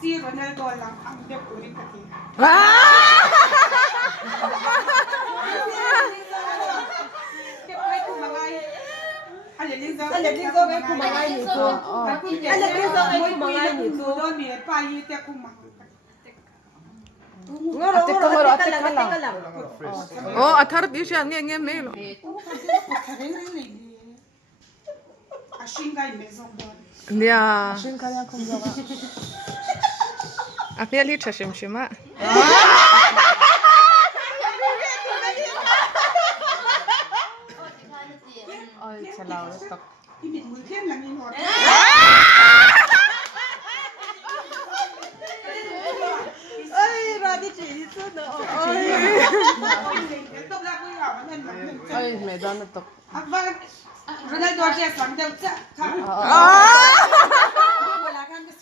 Si Ronaldo lang ang deputy kati. Alalizo ay kumangay nito. Alalizo ay kumangay nito. Ate ka lang. Oh, atar di siya ngem nelo. Ashinga imezongwa. Ya. Apia licha shimshima. Ay, salaw ito. Ibig mo yan lang yun. Ay, radici ito no. Ay, may dana to. Ronaldo Jess lang daw sa.